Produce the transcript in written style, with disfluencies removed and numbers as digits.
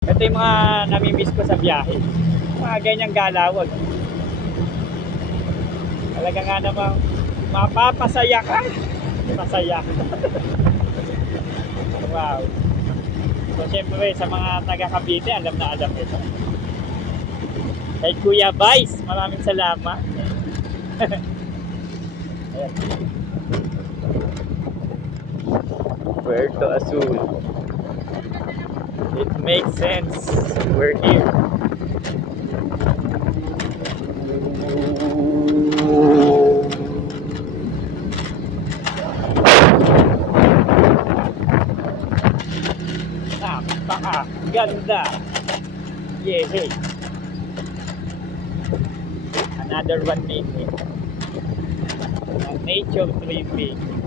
Ito yung mga nami-miss ko sa biyahe. Mga ganyang galawag. Talaga nga namang mapapasaya ka. Masaya. Wow. So syempre sa mga taga Cavite, alam na alam ito. Kay Kuya Vice, maraming salamat. Ayan. Puerto Azul. It makes sense. We're here. Napakaganda. Yehey. Another 1 minute ng nature tripping.